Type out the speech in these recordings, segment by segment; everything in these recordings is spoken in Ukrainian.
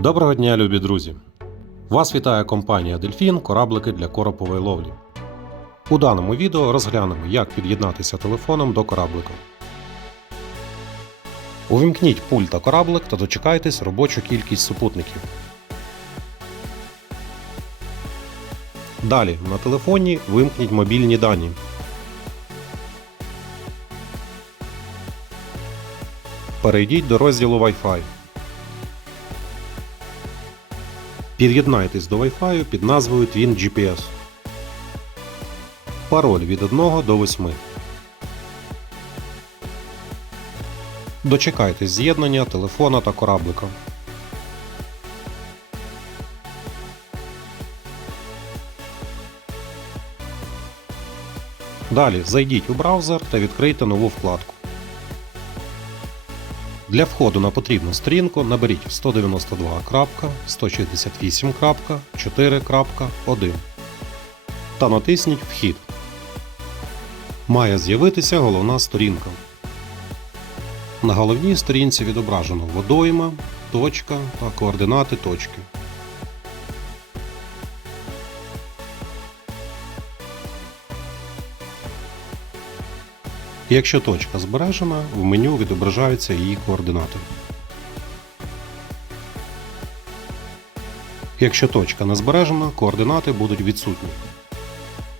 Доброго дня, любі друзі! Вас вітає компанія Дельфін кораблики для коропової ловлі. У даному відео розглянемо, як під'єднатися телефоном до кораблика. Увімкніть пульт та кораблик та дочекайтесь робочу кількість супутників. Далі на телефоні вимкніть мобільні дані. Перейдіть до розділу Wi-Fi. Під'єднайтесь до Wi-Fi під назвою Twin GPS. Пароль від 1 до 8. Дочекайтесь з'єднання телефона та кораблика. Далі зайдіть у браузер та відкрийте нову вкладку. Для входу на потрібну сторінку наберіть 192.168.4.1 та натисніть Вхід. Має з'явитися головна сторінка. На головній сторінці відображено водойма, точка та координати точки. Якщо точка збережена, в меню відображаються її координати. Якщо точка не збережена, координати будуть відсутні.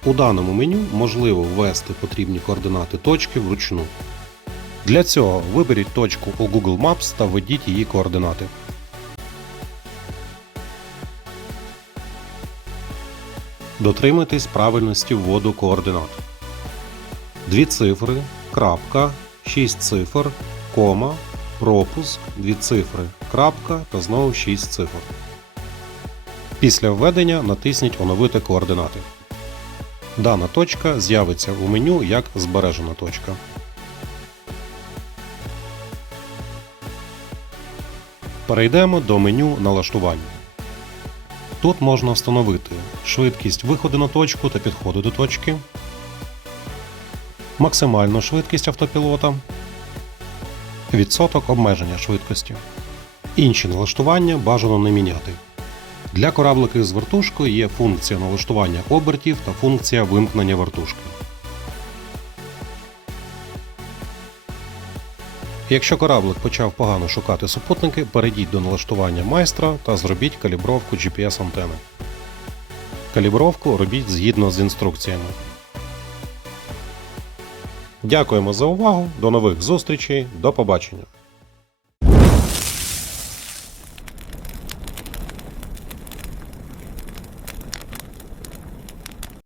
У даному меню можливо ввести потрібні координати точки вручну. Для цього виберіть точку у Google Maps та введіть її координати. Дотримуйтесь правильності вводу координат. Дві цифри, крапка, 6 цифр, кома, пропуск, дві цифри, крапка та знову 6 цифр. Після введення натисніть Оновити координати. Дана точка з'явиться у меню як збережена точка. Перейдемо до меню налаштування. Тут можна встановити швидкість виходу на точку та підходу до точки, максимальну швидкість автопілота, відсоток обмеження швидкості. Інші налаштування бажано не міняти. Для корабликів з вертушкою є функція налаштування обертів та функція вимкнення вертушки. Якщо кораблик почав погано шукати супутники, перейдіть до налаштування майстра та зробіть калібровку GPS-антени. Калібровку робіть згідно з інструкціями. Дякуємо за увагу. До нових зустрічей. До побачення.